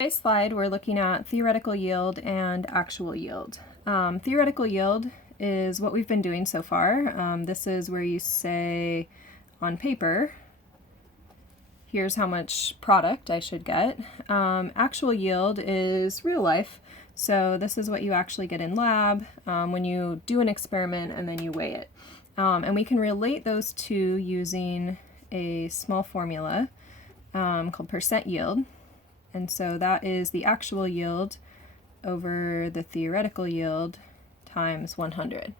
Today's slide, we're looking at theoretical yield and actual yield. Theoretical yield is what we've been doing so far. This is where you say on paper, here's how much product I should get. Actual yield is real life. So this is what you actually get in lab when you do an experiment and then you weigh it. And we can relate those two using a small formula called percent yield. And so that is the actual yield over the theoretical yield times 100.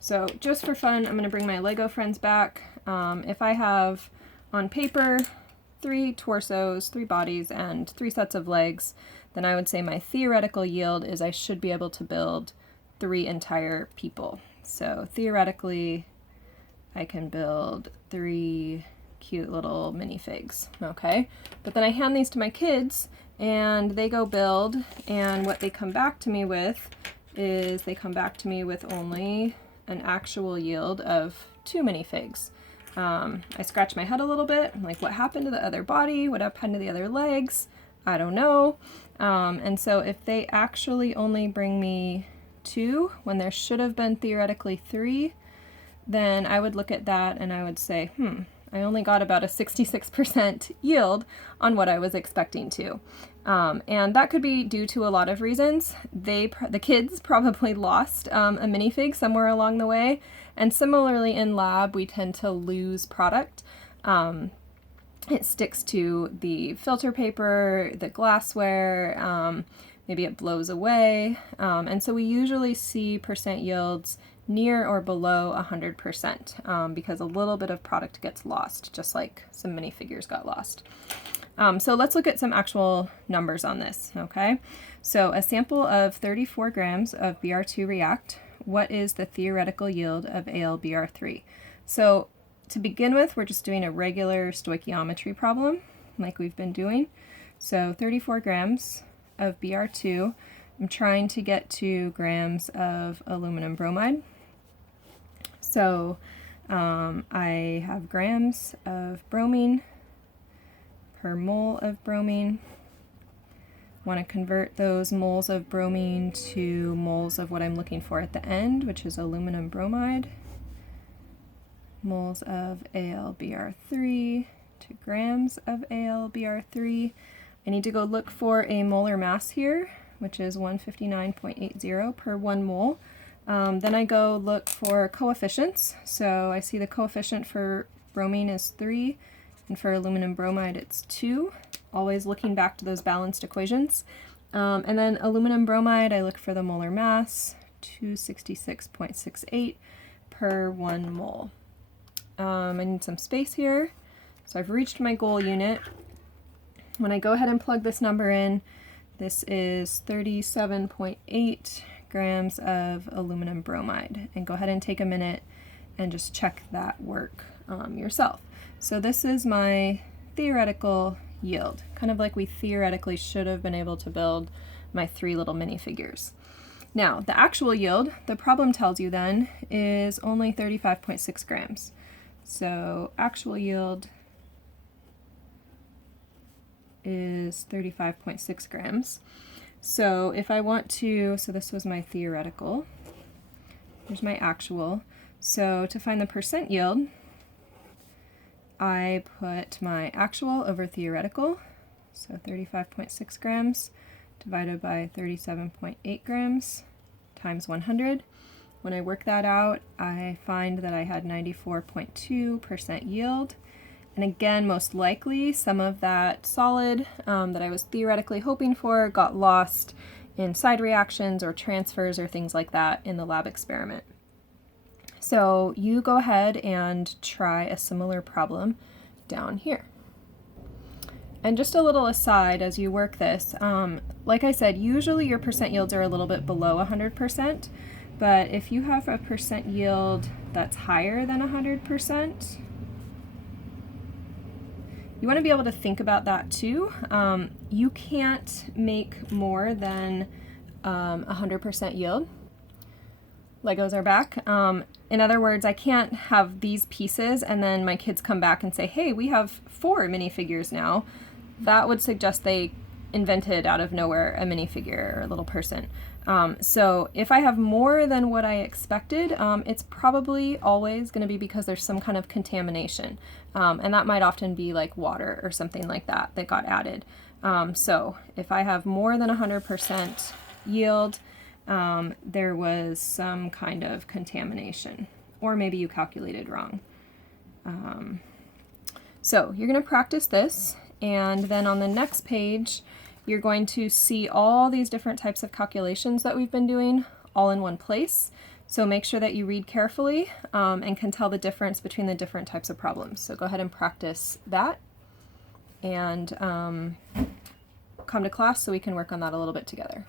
So just for fun, I'm going to bring my Lego friends back. If I have on paper 3 torsos, 3 bodies, and 3 sets of legs, then I would say my theoretical yield is I should be able to build 3 entire people. So theoretically, I can build 3 cute little minifigs, okay? But then I hand these to my kids and they go build, and what they come back to me with is they come back to me with only an actual yield of 2 minifigs. I scratch my head a little bit. I'm like, what happened to the other body? What happened to the other legs? I don't know. And so if they actually only bring me 2 when there should have been theoretically 3, then I would look at that and I would say, I only got about a 66% yield on what I was expecting to. And that could be due to a lot of reasons. The kids probably lost a minifig somewhere along the way. And similarly in lab, we tend to lose product. It sticks to the filter paper, the glassware, maybe it blows away. And so we usually see percent yields near or below 100% because a little bit of product gets lost, just like some minifigures got lost. So let's look at some actual numbers on this, okay? So a sample of 34 grams of Br2 react. What is the theoretical yield of AlBr3? So to begin with, we're just doing a regular stoichiometry problem like we've been doing. So 34 grams of Br2. I'm trying to get 2 grams of aluminum bromide. So I have grams of bromine per mole of bromine. Want to convert those moles of bromine to moles of what I'm looking for at the end, which is aluminum bromide. Moles of AlBr3 to grams of AlBr3. I need to go look for a molar mass here, which is 159.80 per 1 mole. Then I go look for coefficients. So I see the coefficient for bromine is 3, and for aluminum bromide it's 2. Always looking back to those balanced equations. And then aluminum bromide, I look for the molar mass, 266.68 per 1 mole. I need some space here. So I've reached my goal unit. When I go ahead and plug this number in, this is 37.8 grams of aluminum bromide. And go ahead and take a minute and just check that work yourself. So this is my theoretical yield, kind of like we theoretically should have been able to build my 3 little minifigures. Now, the actual yield, the problem tells you then, is only 35.6 grams. So actual yield is 35.6 grams. So if I want to, so this was my theoretical, here's my actual. So to find the percent yield, I put my actual over theoretical, so 35.6 grams divided by 37.8 grams times 100. When I work that out, I find that I had 94.2% yield. And again, most likely some of that solid that I was theoretically hoping for got lost in side reactions or transfers or things like that in the lab experiment. So you go ahead and try a similar problem down here. And just a little aside as you work this, like I said, usually your percent yields are a little bit below 100%, but if you have a percent yield that's higher than 100%, you want to be able to think about that too. You can't make more than 100% yield. Legos are back. In other words, I can't have these pieces and then my kids come back and say, hey, we have 4 minifigures now. that would suggest they invented out of nowhere a minifigure or a little person. So if I have more than what I expected, it's probably always going to be because there's some kind of contamination. And that might often be like water or something like that that got added. So if I have more than 100% yield, there was some kind of contamination, or maybe you calculated wrong. So you're going to practice this, and then on the next page, you're going to see all these different types of calculations that we've been doing all in one place. So make sure that you read carefully and can tell the difference between the different types of problems. So go ahead and practice that, and come to class so we can work on that a little bit together.